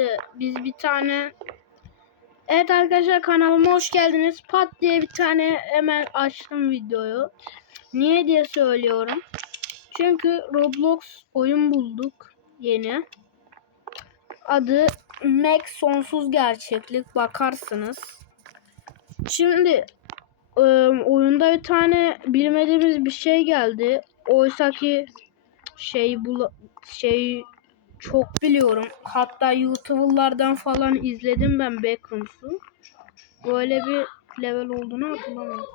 Şimdi biz bir tane Evet arkadaşlar kanalıma hoş geldiniz. Pat diye bir tane hemen açtım videoyu. Niye diye söylüyorum. Çünkü Roblox oyun bulduk yeni. Adı Max Sonsuz Gerçeklik bakarsınız. Şimdi e, oyunda bir tane bilmediğimiz bir şey geldi. Oysa ki şey bula, şey çok biliyorum. Hatta YouTuber'lardan falan izledim ben Backrooms'u. Böyle bir level olduğunu hatırlamıyorum.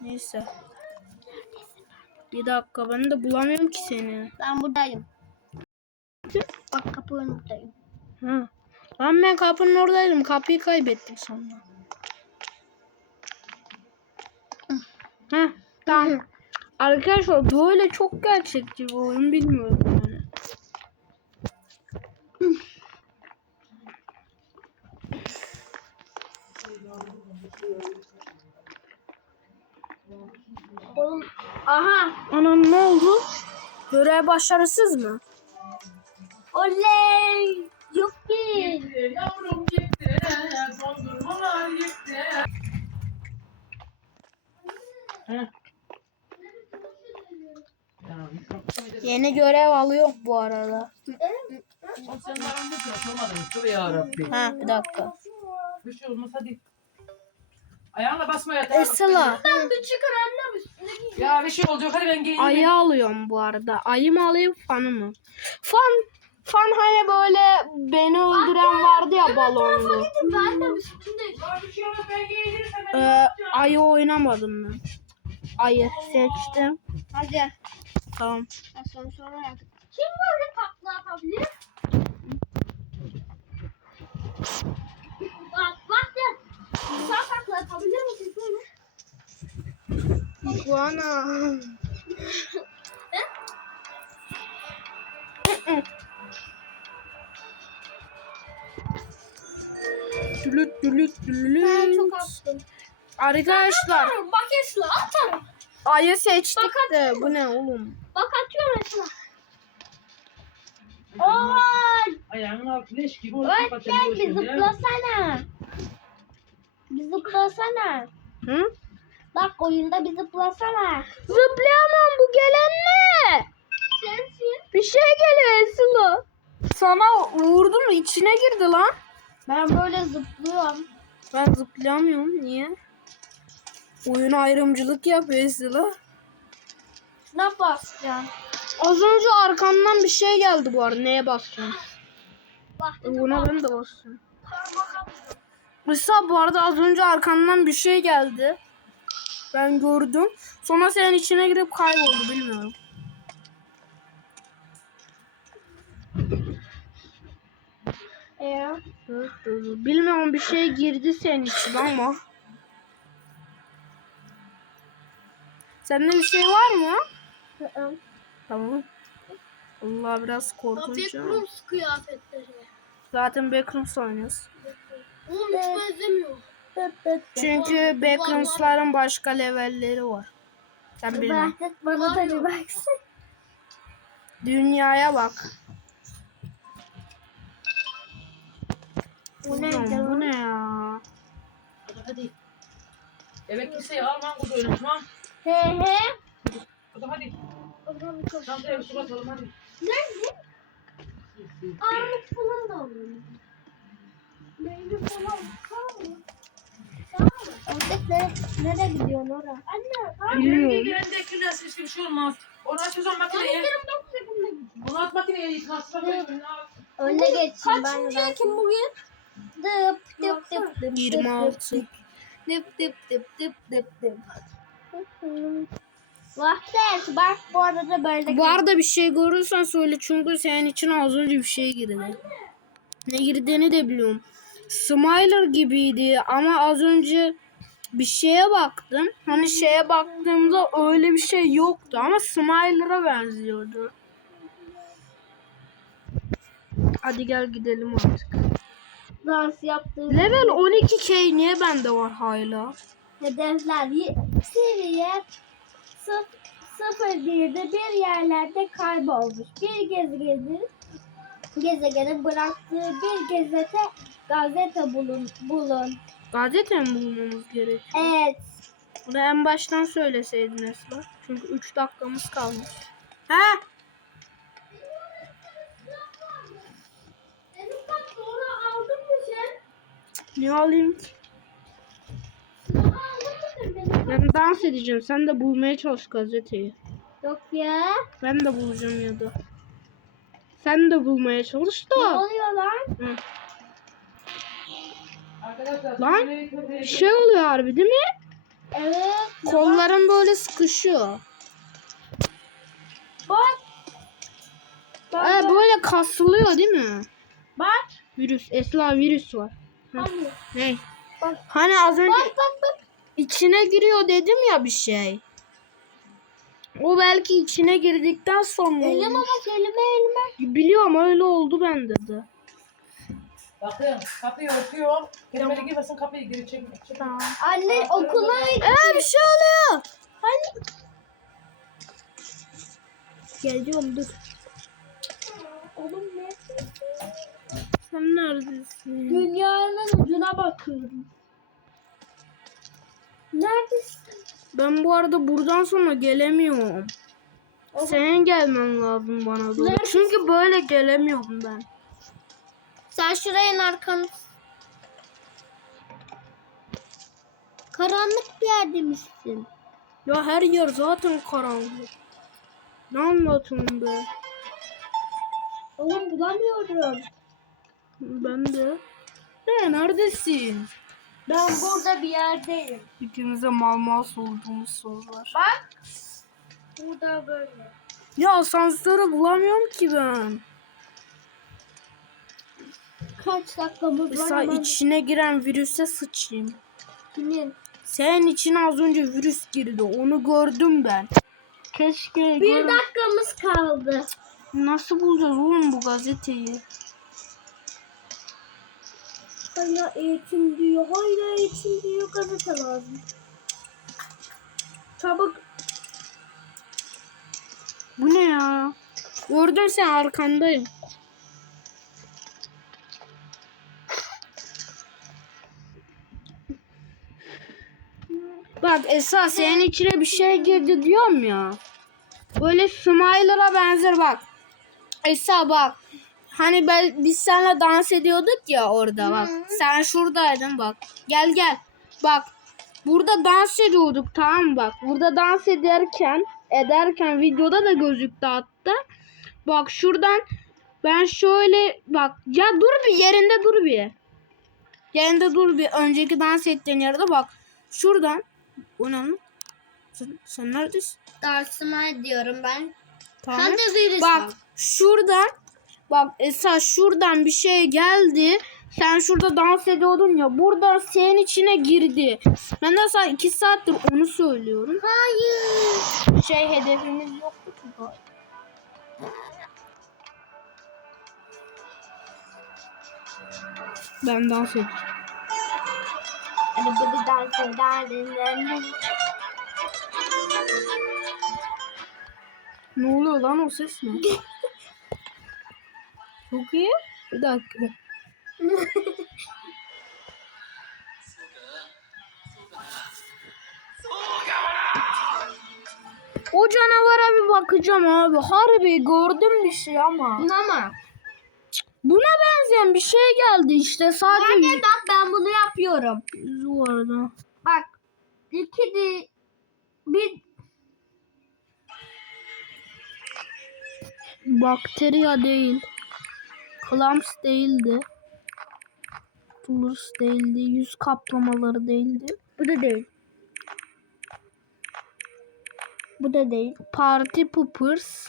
Neyse. Bir dakika ben de bulamıyorum ki seni. Ben buradayım. Bak kapı önündeyim. Ha. Lan ben kapının oradaydım. Kapıyı kaybettim sonra. Ha, tamam. Arkadaşlar böyle çok gerçekçi bir oyun bilmiyorum yani. Oğlum. Aha. Anam ne oldu? Görev başarısız mı? Oley. Yuppi. Yavrum Yeni görev alıyor bu arada. Dur ya Rabbi. Ha bir dakika. Bir şey olmaz hadi. Ayağınla basma ya. tamam mı? Esra. Bir çıkar annem üstüne Ya bir şey olacak hadi ben giyineyim. Ayı alıyorum bu arada. Ayı mı alayım fanı mı? Fan Fan hani böyle beni öldüren vardı ya balonlu. Ben de üstündeyim. Ya bir şey olmaz ben giyinirsem ben Ee, ayı oynamadım ben. Ayı seçtim. Hadi. Tamam. Ben sonra yaptık. Kim böyle takla atabilir? Bak bak ya. Sen takla atabilir misin? Iguana. Dülüt dülüt Ben dülüt. çok attım. Arkadaşlar Atarım bak Esra atarım. ayı seçtik de bu ne oğlum? Esra. Oy! Ayağının altı leş gibi oldu. Oy gel bir zıplasana. Bir zıplasana. Hı? Bak oyunda bir zıplasana. Zıplayamam bu gelen ne? Sensin. Bir şey geliyor Esra. Sana vurdum içine girdi lan. Ben böyle zıplıyorum. Ben zıplayamıyorum niye? Oyun ayrımcılık yapıyor Esra. Şuna basacağım. Az önce arkamdan bir şey geldi bu arada. Neye basacağım? Buna ben de basacağım. Mesela bu arada az önce arkamdan bir şey geldi. Ben gördüm. Sonra senin içine girip kayboldu bilmiyorum. Ee, Bilmiyorum bir şey girdi senin için ama. Sende bir şey var mı? ı-ı. Tamam. Allah biraz korkunç. ama. Rooms kıyafetleri. Zaten Backrooms oynuyoruz. Oğlum hiç benzemiyor. Çünkü Backrooms'ların başka levelleri var. Sen bilme. Bana da bir baksın. Dünyaya bak. Bu ne? bu ne ya? Hadi hadi. Evet kimseyi alman bu tamam. He he. Çantaya bir su basalım hadi. Nerede? Armut falan da alıyorum. Meyve falan var mı? Ördek nereye, nereye gidiyorsun oraya? Anne, Ben Bilmiyorum. geri gelen de kirlensin hiçbir şey olmaz. Onu açacağım makineye. Bunu at makineye bakayım. Önüne geçsin ben de. kim bugün? Dıp dıp dıp dıp 26. dıp dıp dıp dıp dıp dıp. Vahdet bak bu arada böyle Bu arada bir şey görürsen söyle çünkü senin için az önce bir şey girdi. Ne girdiğini de biliyorum. Smiler gibiydi ama az önce bir şeye baktım. Hani şeye baktığımda öyle bir şey yoktu ama Smiler'a benziyordu. Hadi gel gidelim artık. dans yaptığı Level 12K niye bende var hala? hedefler seviye sıf- sıfır birde bir yerlerde kaybolmuş. Bir gezi gezip gezegene bıraktığı bir gazete gazete bulun bulun. Gazete mi bulmamız gerekiyor? Evet. Bunu en baştan söyleseydin Esra. Çünkü 3 dakikamız kalmış. Ha? Ne alayım ki? Ben dans edeceğim. Sen de bulmaya çalış gazeteyi. Yok ya. Ben de bulacağım ya da. Sen de bulmaya çalış Ne da. oluyor lan? Hı. Arkadaşlar. Lan, Bir şey oluyor harbi değil mi? Evet. Kollarım böyle sıkışıyor. Bak. Ee, böyle kasılıyor değil mi? Bak. Virüs. Esla virüs var. Hani. Ne? Bak. Hani az önce Bak bak bak. İçine giriyor dedim ya bir şey. O belki içine girdikten sonra Elime olmuş. bak elime elime. Biliyorum öyle oldu bende de. Bakın kapıyı örtüyor. Kelimeli girmesin kapıyı geri çekme. Çek. Anne okula Ee, bir şey oluyor. Hani. Geliyorum dur. Oğlum ne? Sen neredesin? Dünyanın ucuna bakıyorum. Neredesin? Ben bu arada buradan sonra gelemiyorum. Senin gelmen lazım bana doğru. Neredesin? Çünkü böyle gelemiyorum ben. Sen şuraya in arkanı. Karanlık bir yerde misin? Ya her yer zaten karanlık. Ne anlatıyorsun be? Oğlum bulamıyorum. Ben de. Ne neredesin? Ben burada bir yerdeyim. İkimize mal mal sorduğumuz sorular. Bak. Burada böyle. Ya asansörü bulamıyorum ki ben. Kaç dakikamız var Mesela hemen içine giren virüse sıçayım. binin. Senin içine az önce virüs girdi. Onu gördüm ben. Keşke Bir gör- dakikamız kaldı. Nasıl bulacağız oğlum bu gazeteyi? Hala eğitim diyor. Hala eğitim diyor. Gazete lazım. Çabuk. Bu ne ya? Gördüm sen arkandayım. Bak esas senin içine bir şey girdi diyorum ya. Böyle Smiler'a benzer bak. Esa bak. Hani ben, biz seninle dans ediyorduk ya orada bak. Sen şuradaydın bak. Gel gel. Bak. Burada dans ediyorduk tamam mı bak. Burada dans ederken ederken videoda da gözüktü hatta. Bak şuradan ben şöyle bak ya dur bir yerinde dur bir. Yerinde dur bir önceki dans ettiğin yerde bak. Şuradan o ne lan? Sen, sen neredesin? Dersime diyorum ben. Tamam. Sen de virüs Bak şuradan bak esas şuradan bir şey geldi. Sen şurada dans ediyordun ya. Buradan senin içine girdi. Ben de sana iki saattir onu söylüyorum. Hayır. Şey hedefimiz yoktu ki. Ben dans edeceğim. Hadi bu dans ederler. Ne oluyor lan o ses ne? Çok iyi. Bir dakika. O canavara bir bakacağım abi. Harbi gördüm bir şey ama. Ama. Buna benzeyen bir şey geldi işte sadece Anne bak ben bunu yapıyorum. yüzü vardı. Bak. İki de bir Bakteriya değil. Clamps değildi. Tulus değildi. Yüz kaplamaları değildi. bu da değil. Bu da değil. Party Poopers.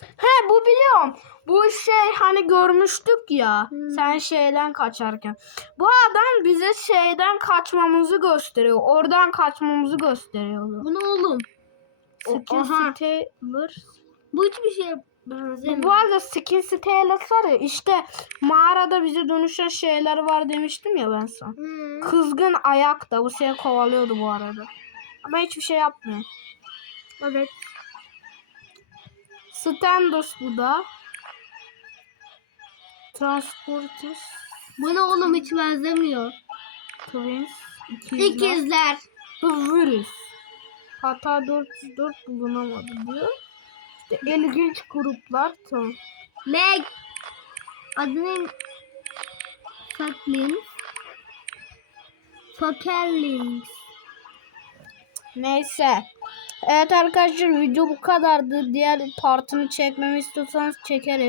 He bu biliyorum. Bu şey hani görmüştük ya. Sen şeyden kaçarken. Bu adam bize şeyden kaçmamızı gösteriyor. Oradan kaçmamızı gösteriyordu. Bu ne oğlum? Stealers. Bu hiçbir şeye benzemiyor. Bu arada Skin Stealers var ya işte mağarada bize dönüşen şeyler var demiştim ya ben sana. Hı. Kızgın ayak da bu seni kovalıyordu bu arada. Ama hiçbir şey yapmıyor. Evet. Standos bu da. Transporters Bu ne oğlum hiç benzemiyor. Twins ikizler. İkizler. The Virus. Hata 404 bulunamadı diyor. İlginç gruplar tamam. Ne? Adı ne? Faklin. Fakerlings. Neyse. Evet arkadaşlar video bu kadardı. Diğer partını çekmemi istiyorsanız çekeriz.